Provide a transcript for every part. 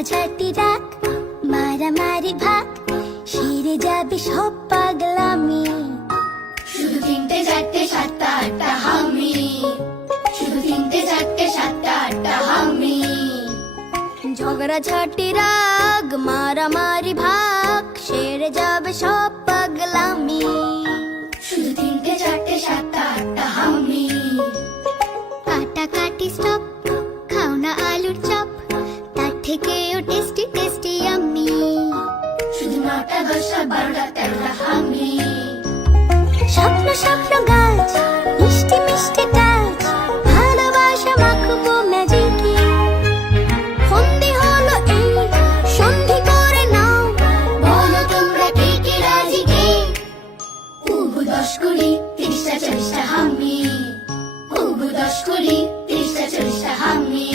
ঝগড়াঝাটি রাগ মারামারি ভাগ সেরে যাবে সব পাগলামি। শুধু তিনটে চারটে সাতটা আটটা হামি, শুধু তিনটে চারটে সাতটা আটটা হামি। ঝগড়াঝাটি রাগ মারামারি ভাগ সেরে যাবে সব পাগলামি। শুধু তিনটে চারটে সাতটা আটটা হামি। কাটাকাটি স্টপ, খাও না আলুর চপ, তার থেকেও টেস্টি টেস্টি আমি। শুধু নটা দশটা বারোটা তেরোটা হামি। স্বপ্ন স্বপ্ন গাছ, মিষ্টি মিষ্টি টাচ, ভালোবাসা মাখবো ম্যাজিকে। ফন্দি হলো এই, সন্ধি করে নাও, বলো তোমরা কে কে রাজি কে? উবু 10 20 30টা 40টা হামি। উবু 10 20 30টা 40টা হামি।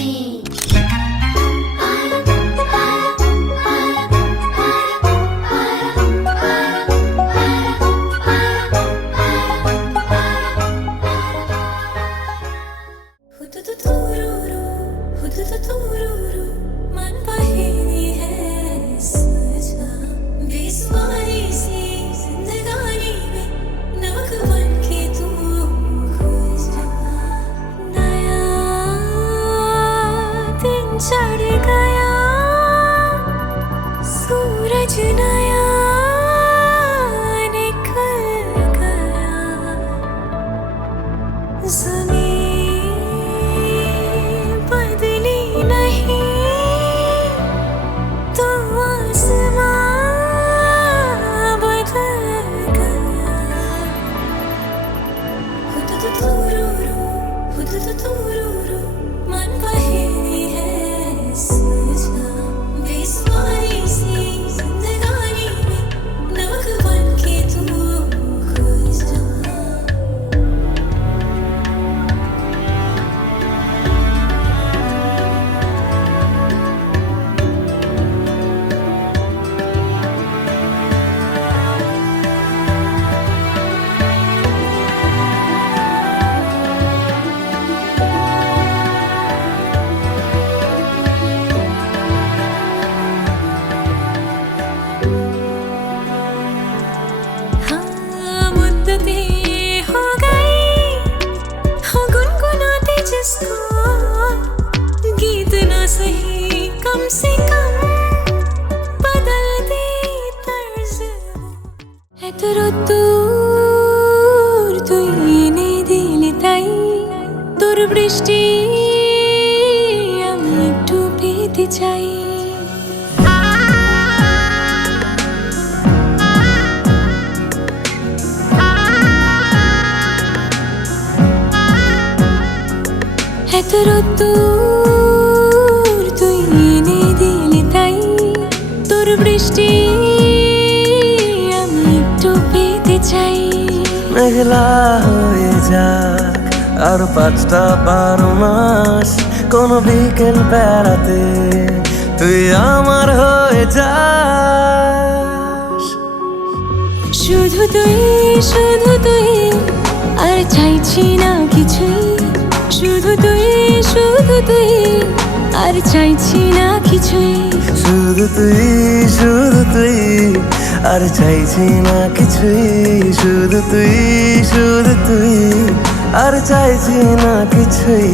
चढ़ गया सूरज नया निकल गया, ज़मीन बदली नहीं तो आसमां बदल गया। हुदुदुदुरुरु, मन बहेरी है सजा, बेसुमारी सी जिंदगानी में नमक बन के तू घुल जा। हाँ, मुद्दतें हो गई, हाँ गुनगुनाते जिसको, गीत ना सही कम से कम बदल दे तर्ज वो। এতদূর তুই এনে দিলি তাই, তোর বৃষ্টি আমি একটু পেতে চাই। এতদূর তুই এনে দিলি তাই, তোর বৃষ্টি আমি একটু পেতে চাই। মেঘলা হয়ে যাক আর 5টা 12 মাস, কোন বিকেল বেড়াতে তুই আমার হয়ে যাস। শুধু তুই আর চাইছি না কিছুই, শুধু তুই আর চাইছি না কিছুই। শুধু তুই আর চাইছি না কিছুই, শুধু তুই আর চাইছি না কিছুই।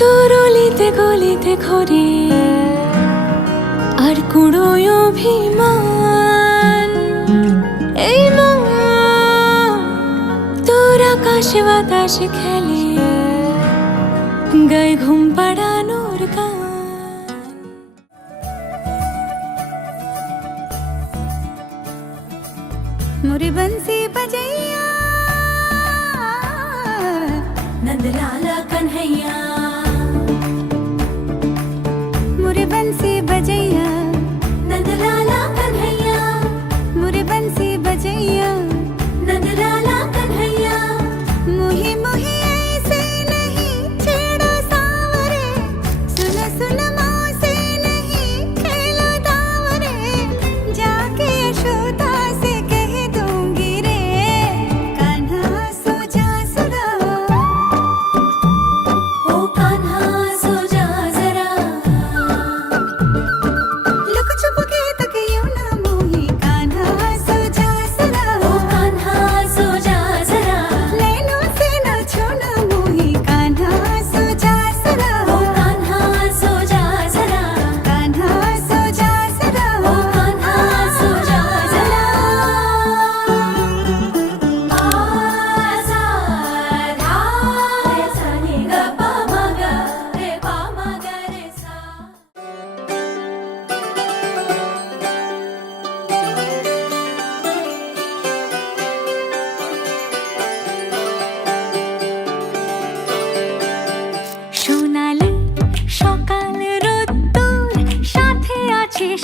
তোর অলিতে গলিতে ঘরে আর কুড়োয় অভিমান, এই মন তোর আকাশে বাতাসে খেলে, গায়ে ঘুম পাড়ানোর গান। मोरे बंसी बजैया नंदलाला कन्हैया, मोरे बंसी बजैया नंदलाला कन्हैया, मोरे बंसी बजैया नंदलाला कन्हैया। मोही मोही ऐसे नहीं छेड़ो सावरे, सुन सुन मौसे नहीं खेलो दावरे,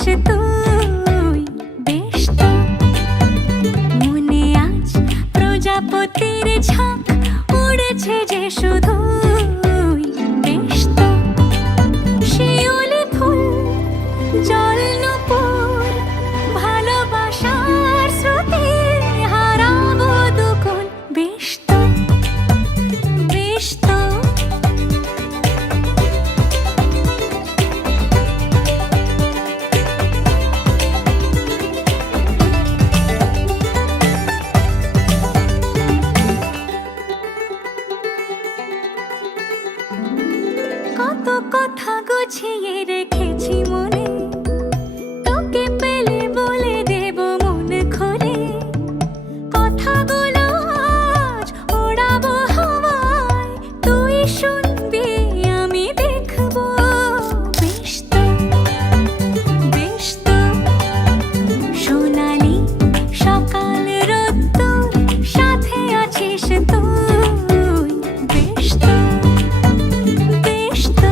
তুই বেশ তো মনে আজ প্রজাপতির ঝাঁক উড়েছে যে শুধুই বেশ তো শিউলি ফুল জল নূপুর ভালোবাসার স্রোতে হারাবো দুকুল বেশ তো বেশ তো কত কথা গুছিয়ে রেখেছি মনে তোকে পেলে বলে দেব মন খুলে কথাগুলো আজ ওড়াবো হাওয়ায় তুই শুনবি আমি দেখবো বেশ তো বেশ তো সোনালি সকাল রোদ্দুর সাথে আছিস তুই বেশ তো বেশ তো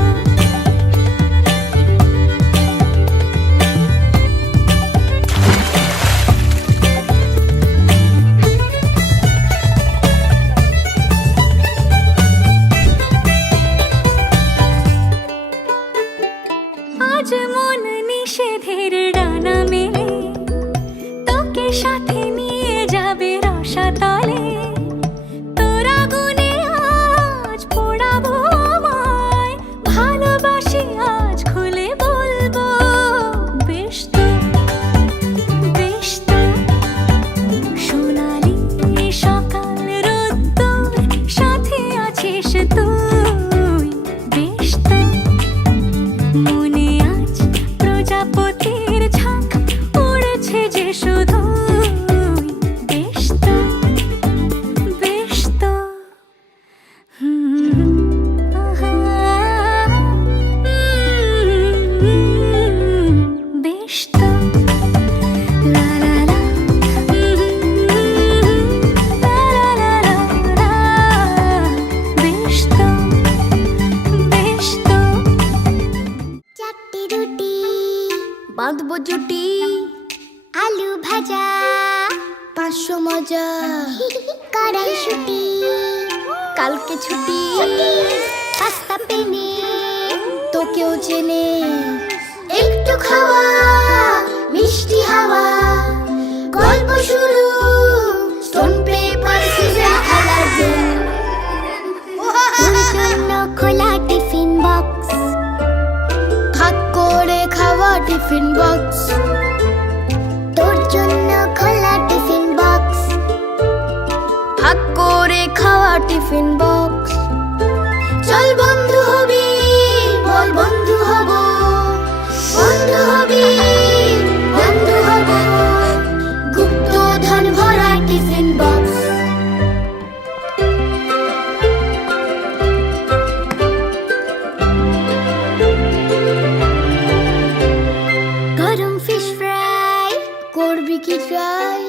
আজ মন নিষেধের ডানা মেলে তোকে সাথে নিয়ে যাবে রসাতলে তোরা গুনে আজ পোড়াবো আমায় ভালোবাসি আজ খুলে বলবো বেশ তো বেশ তো সোনালি সকাল রোদ্দুর সাথে আছিস তুই বেশ তো মনে আজ প্রজাপতির ঝাঁক উড়েছে যে শুধুই বেশ তো বেশ তো আহা, বেশ তো লা লা লা লা লা লা লা বেশ তো বেশ তো চারটি রুটি বাঁধবো জুটি আলু ভাজা 500 মজা কড়াইশুঁটি কালকে ছুটি পাস্তা পেনে তোকেও চেনে একটু খাওয়া মিষ্টি হাওয়া গল্প শুরু স্টোন পেপার সিজার খেলার গেম তোর জন্য খোলা টিফিন বক্স ভাগ করে খাওয়া টিফিন বক্স তোর জন্য খোলা টিফিন বক্স ভাগ করে খাওয়া টিফিন বক্স চল বন্ধু হবি বল বন্ধু হব বন্ধু হবি বন্ধু হব গুপ্ত ধন ভরা টিফিন বক্স গরম ফিশ ফ্রাই করবি কি ট্রাই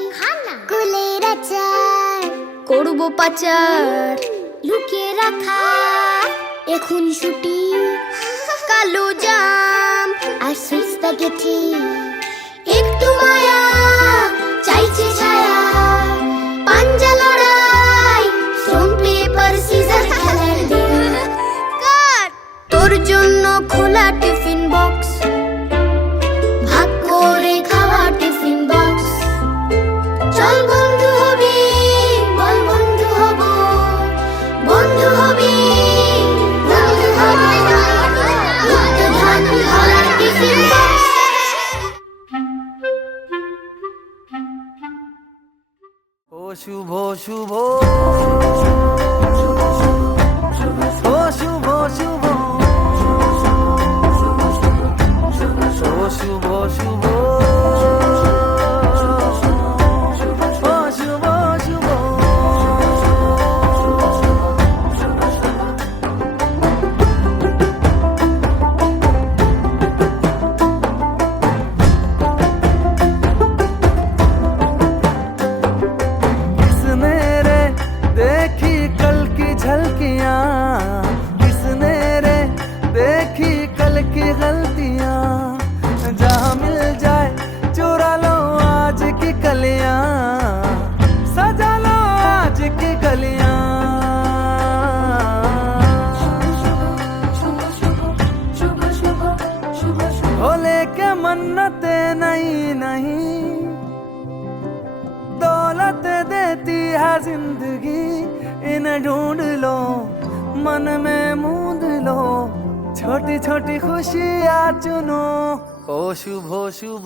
কুলের আচার করবো পাচার লুকিয়ে রাখা এখন ছুটি কালো জাম আর সুইট স্প্যাগেটি একটু মায়া চাইছে ছায়া পাঞ্জা লড়াই স্টোন পেপার সিজার খেলার দিন তোর জন্য খোলা টিফিন বক্স ভাগ করে খাওয়া টিফিন বক্স চল বন্ধু হবি বল বন্ধু হব বন্ধু হবি বন্ধু হব গুপ্ত ধন ভরা টিফিন বক্স ও শুভ শুভ ও শুভ শুভ ও শুভ শুভ ও শুভ শুভ किसने रे देखी मन्नते नहीं नहीं दौलत देती है जिंदगी, इन्हें ढूंढ लो मन में मूंद लो, छोटी छोटी खुशियाँ चुनो। ओ शुभ शुभ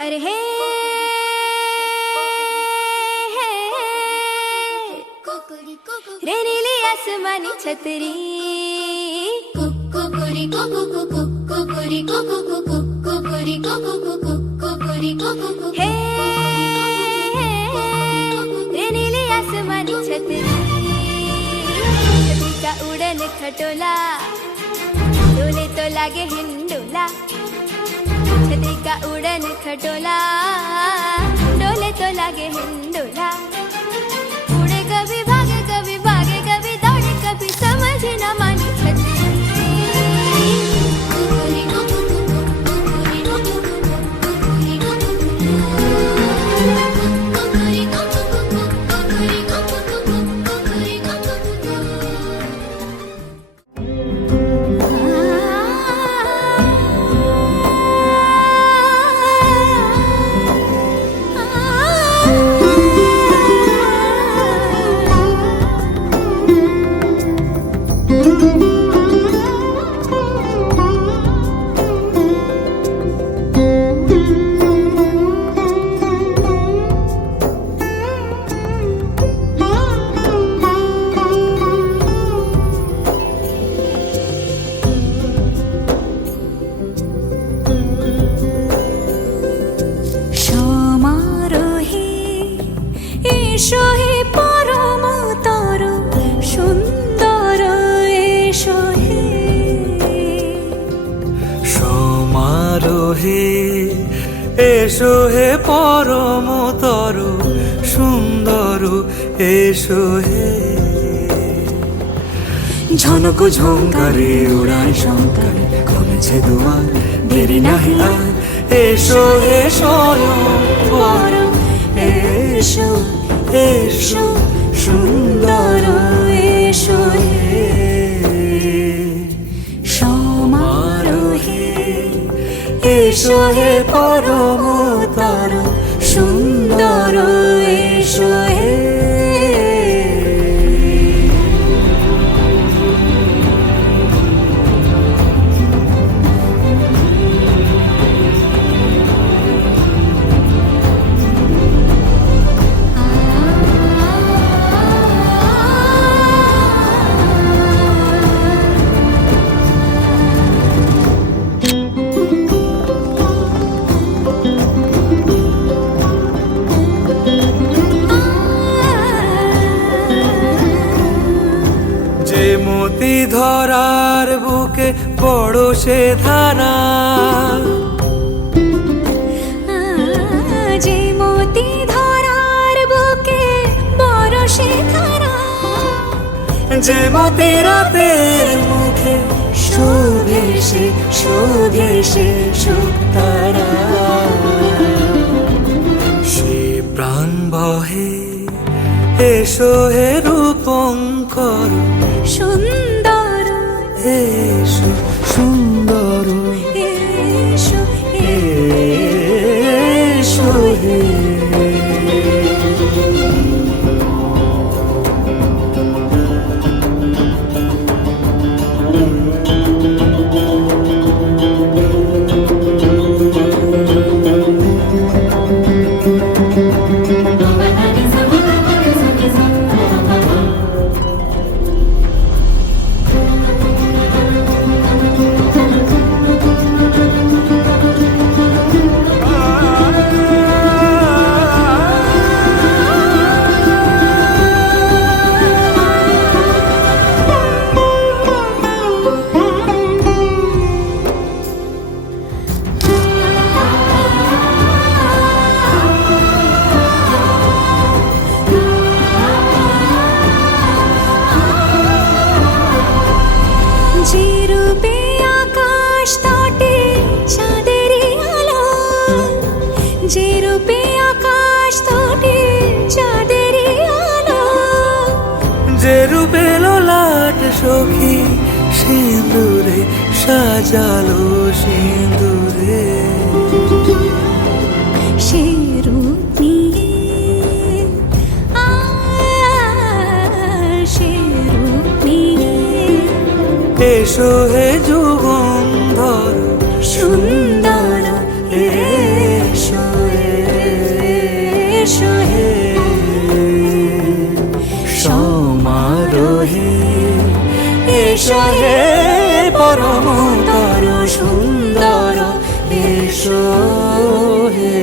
अरे हे रे नीली आसमानी छतरी, हे रे नीली आसमानी छतरी, छतरी का उड़न खटोला, डोले तो लागे हिंडोला, छतरी का उड़न खटोला, डोले तो लागे हिंडोला, उड़े कभी भागे कभी दौड़े कभी समझ न मानी छतरी। এসো হে পরম তরু সুন্দর, এসো হে ঝনক ঝঙ্কারে উড়ায় শঙ্কারে, খুলেছে দুয়ার দেরি নাহি আর, এসো হে স্বয়ং পরম, এসো এসো সুন্দর, এসো হে সমারোহে, এসো হে পরম তরু সুন্দর, এসো হে। মতি ধরার বুকে বড় সে ধারা, যে মতি ধরার বুকে বড় সে ধারা, যে মতি রাতের মুখে শোভে সে সুখ তারা, সে প্রাণ গান বহে এসো হে রূপঙ্কর, সুন্দর এসো সুন্দর, এসো এসো হে। যে রূপে আকাশ তটে চাঁদেরই আলো, যে রূপে আকাশ তটে চাঁদেরই আলো, যে রূপে লোলাট সখী সিঁদুরে সাজালো সিঁদুরে, সে রূপ নিয়ে সে রূপ নিয়ে এসো হে যুগন্ধর, সুন্দর এসো এসো হে সমারোহে এসো হে পরমতর সুন্দর, এসো হে।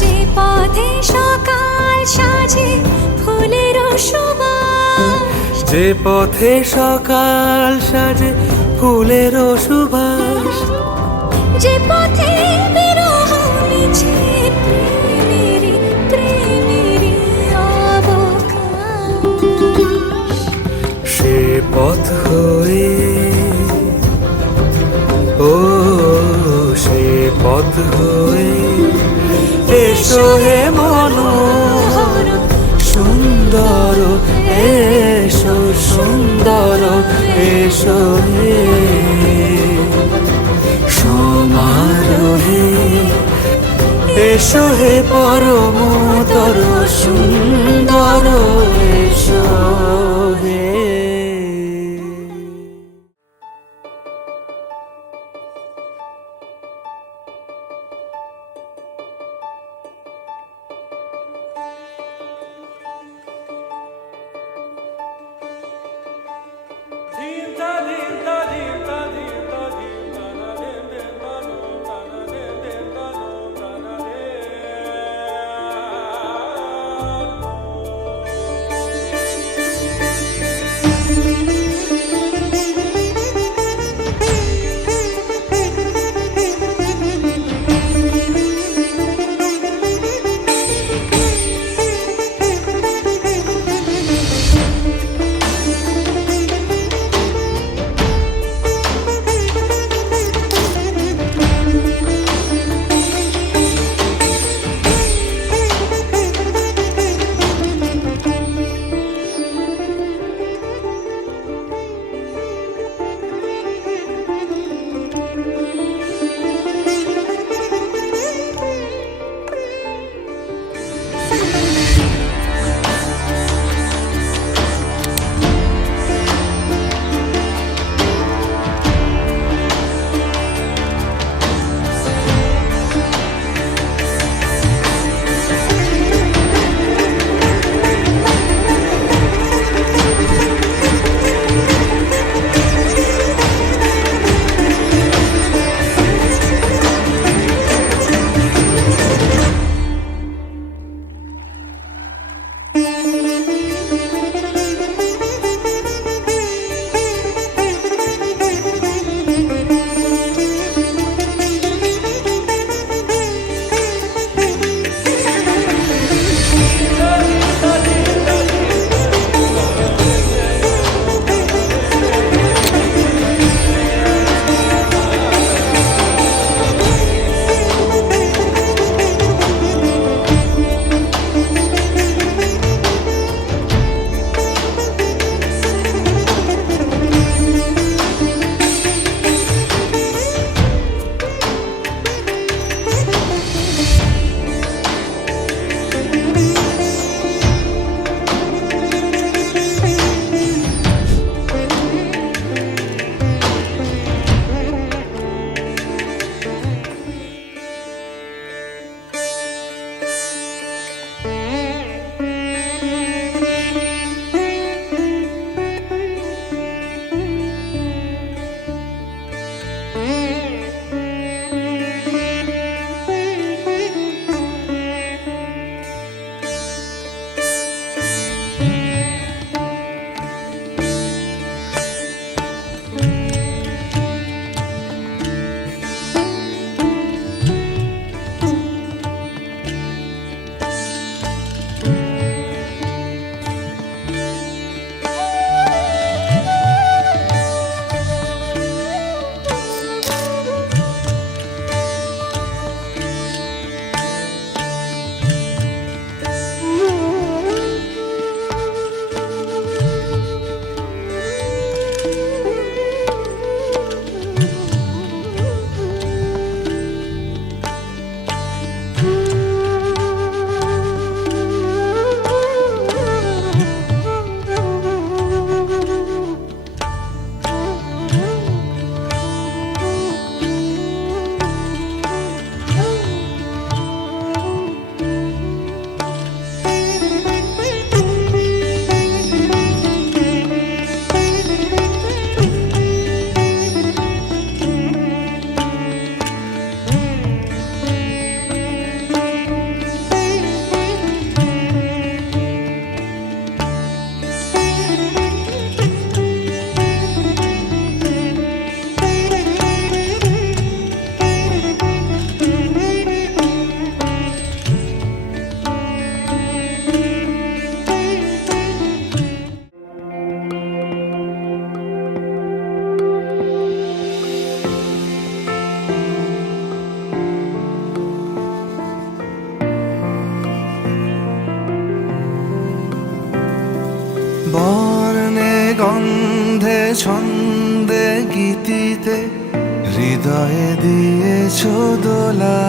যে পথে সকাল সাজে ফুলের সুবাস, যে পথে সকাল সাজে ফুলের সুবাস, যে পথে বিরহ মিছে প্রেমেরই প্রেমেরই অবকাশ, সে পথ হয়ে ও সে পথ হয়ে এসো হে মনোহর সুন্দর, এসো সুন্দর, এসো হে সমারোহে এসো হে পরমতর সুন্দর, এসো হে। সুরে ছন্দে গীতিতে হৃদয়ে দিয়েছ দোলা,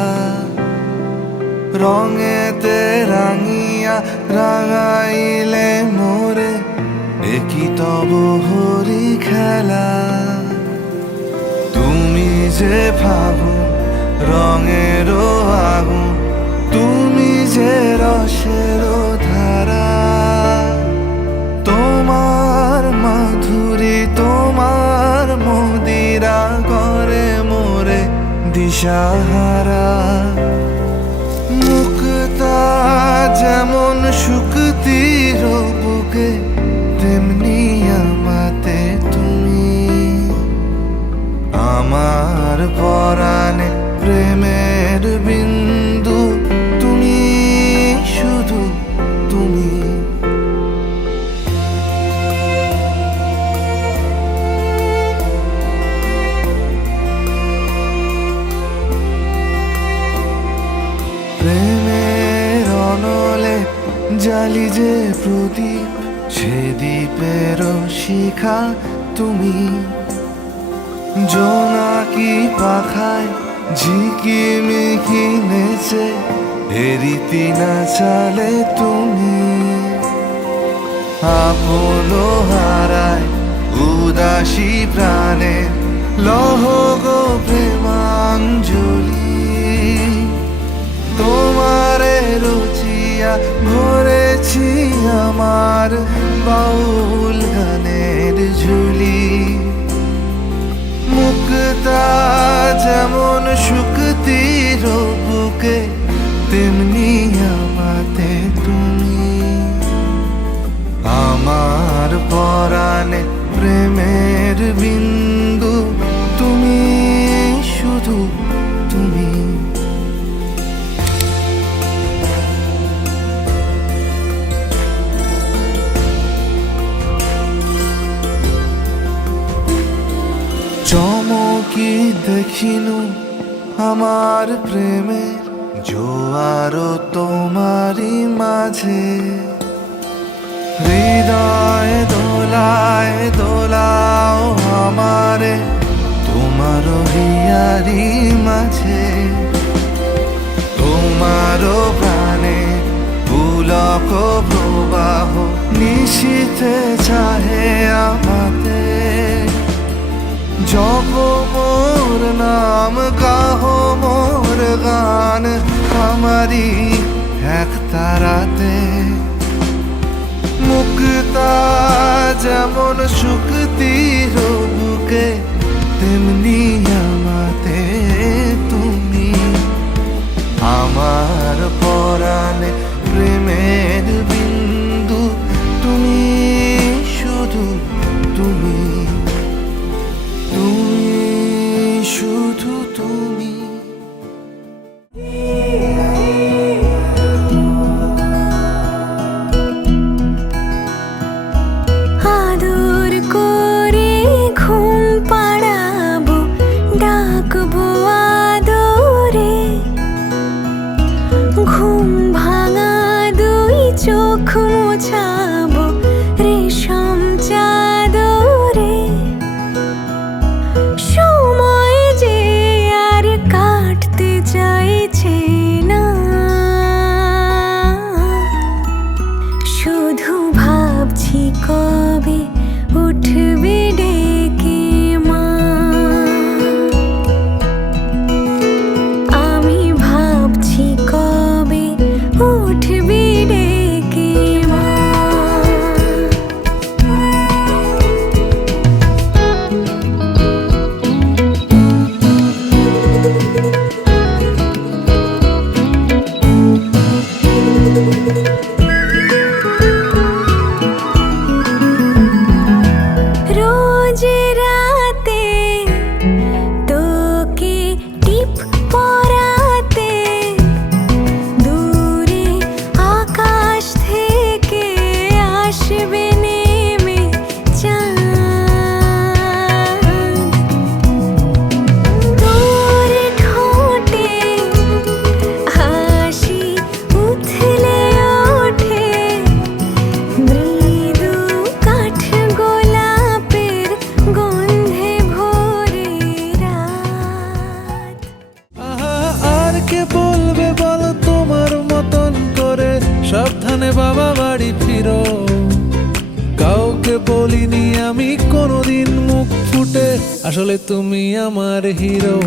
রঙেতে রাঙিয়া রাঙাইলে মোরে, একই তব হরি খেলা। তুমি যে ফাগুন রঙেরও আগুন, তুমি যে রসেরও ধারা, তোমার মাধুরী তোমার মদিরা করে মোরে দিশাহারা। মুক্তা যেমন শুকতির বুকে, তেমনি আমাতে তুমি, আমার পরাণে প্রেমের বিন্দু, তুমি শুধু তুমি। প্রেমের অনলে জালি যে প্রদীপ, সে দ্বীপের শিখা তুমি। জোনাকি পাখায় ঝিকিমিকি নেচে, এরিতি না চালে তুমি। আপন হারায় উদাসী প্রাণে, লহ গো প্রেমাঞ্জলি। তোমারে রুচিয়া ভরেছি আমার বাউল গানের ঝুলি। মুক্তা যেমন শুকতির বুকে, তেমনি আমাতে তুমি, আমার পরাণে প্রেমের বিন্দু, তুমি শুধু তুমি। চমকি দেখিনু আমার প্রেমের জোয়ার তোমারই মাঝে, হৃদয় দোলায় দোলাও আমারে তোমার হিয়ারি মাঝে। তোমার প্রাণে পুলক প্রবাহ, নিশীথে চাহে আমাতে। জপ মোর নাম, গাহ মোর গান, আমারি এক তারাতে। মুক্তা যেমন শুকতির বুকে, তেমনি আমাতে তুমি, আমার পরাণে প্রেমের বিন্দু, তুমি শুধু তুমি, তুমি শুধু তুমি। আদর করে ঘুম পাড়াবো, ডাকবো আদরে, ঘুম ভাঙা দুই চোখ মোছাবো রেশম চাদরে। সময় যে আর কাকে বলবে বলো তোমার মতন করে, সাবধানে বাবা বাড়ি ফিরো। কাউকে বলিনি আমি কোনোদিন মুখ ফুটে, আসলে তুমি আমার হিরো,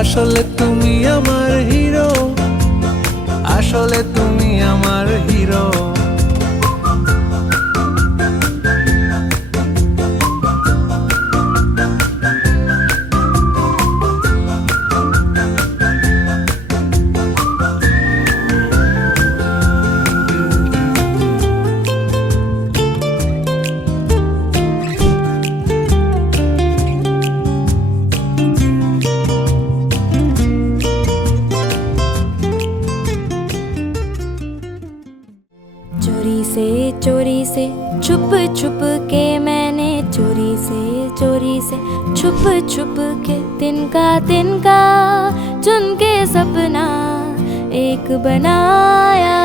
আসলে তুমি আমার হিরো, আসলে তুমি আমার হিরো। चोरी से छुप छुप के मैंने चोरी से छुप छुप के तिनका चुन के सपना एक बनाया।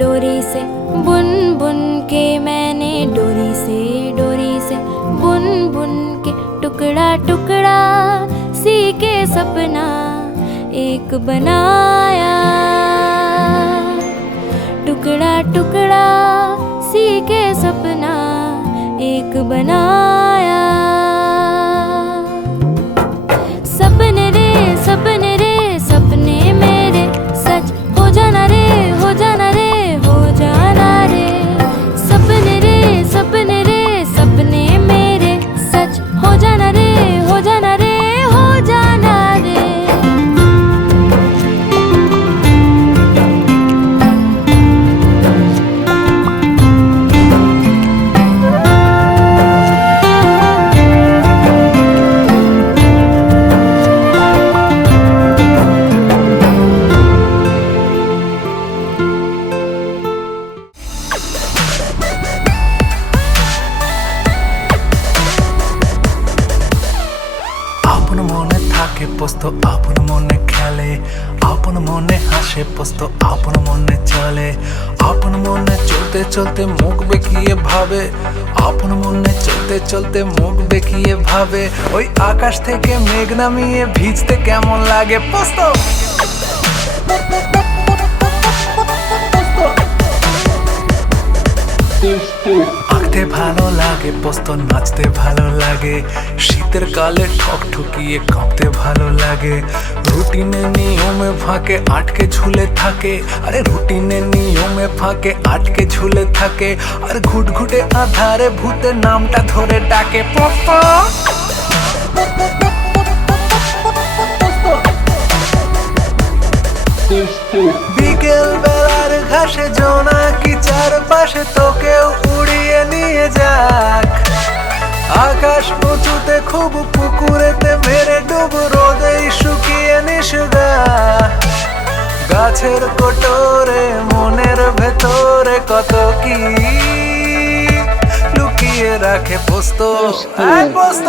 डोरी से बुन बुन के मैंने डोरी से बुन बुन के टुकड़ा टुकड़ा सी के सपना एक बनाया। टुकड़ा टुकड़ा सी के सपना एक बनाया। सपने रे सपने रे सपने मेरे सच हो जाना रे हो जाना रे हो जाना रे। सपने रे सपने रे सपने मेरे सच हो जाना रे हो जाना रे हो जाना रे। আপন মনে থাকে পোস্ত আপন মনে খেলে, আপন মনে হাসে পোস্ত আপন মনে চলে। আপন মনে চলতে চলতে মুখ বেঁকিয়ে ভাবে, আপন মনে চলতে চলতে মুখ বেঁকিয়ে ভাবে। ওই আকাশ থেকে মেঘ নামিয়ে ভিজতে কেমন লাগে পোস্ত। আঁকতে ভালো লাগে পোস্ত, নাচতে ভালো লাগে, শীতের কালে ঠক ঠকিয়ে কাঁপতে ভালো লাগে। রুটিনে নিয়মে ফাঁকে আটকে ঝুলে থাকে, আরে রুটিনে নিয়মে ফাঁকে আটকে ঝুলে থাকে। আর ঘুটঘুটে আধারে ভূতের নামটা ধরে ডাকে পোস্ত। বিকেল বেলার ঘাসে জোনাকি চারপাশে তোকেও উড়িয়ে নিয়ে যাক। আকাশ উঁচুতে খুব পুকুরেতে মেরে ডুব রোদেই শুকিয়ে নিশগা। গাছের কোটরে মনের ভেতরে কত কি লুকিয়ে রাখে পোস্ত। পোস্ত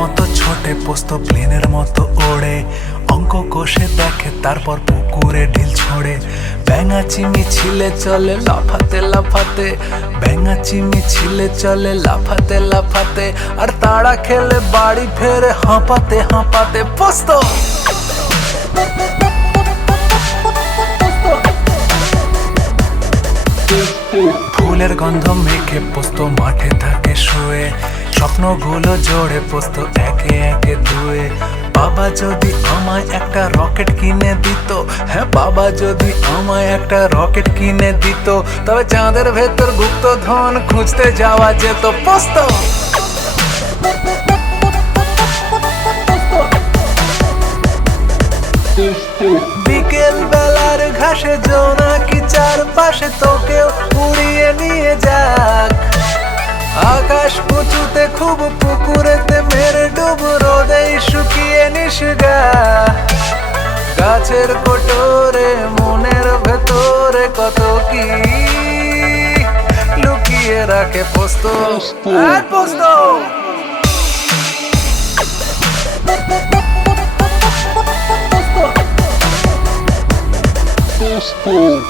মতো ছোটে পোস্ত প্লেনের মতো ওড়ে, অঙ্ক কষে দেখে তারপর পুকুরে ঢিল ছোড়ে। ব্যাঙা চিমি ছিলে চলে লাফাতে লাফাতে, ব্যাঙা চিমি ছিলে চলে লাফাতে লাফাতে। আর তাড়া খেলে বাড়ি ফেরে হাঁপাতে হাঁপাতে পোস্ত। ফুলের গন্ধ মেখে পোস্ত মাঠে থাকে শুয়ে, স্বপ্নগুলো জোড়ে পোস্ত একে একে ধুয়ে। বাবা যদি আমায় একটা রকেট কিনে দিত, হ্যাঁ বাবা যদি আমায় একটা রকেট কিনে দিত, তবে চাঁদের ভেতর গুপ্ত ধন খুঁজতে যাওয়া যেত পোস্ত। বিকেল বেলার ঘাসে জোনাকি চারপাশে তোকেও উড়িয়ে নিয়ে যাক। আকাশ উঁচুতে খুব পুকুরেতে মেরে ডুব রোদেই শুকিয়ে নিশগা। গাছের কোটরে মনের ভেতরে কত কি লুকিয়ে রাখে পোস্ত। পোস্ত Pistol.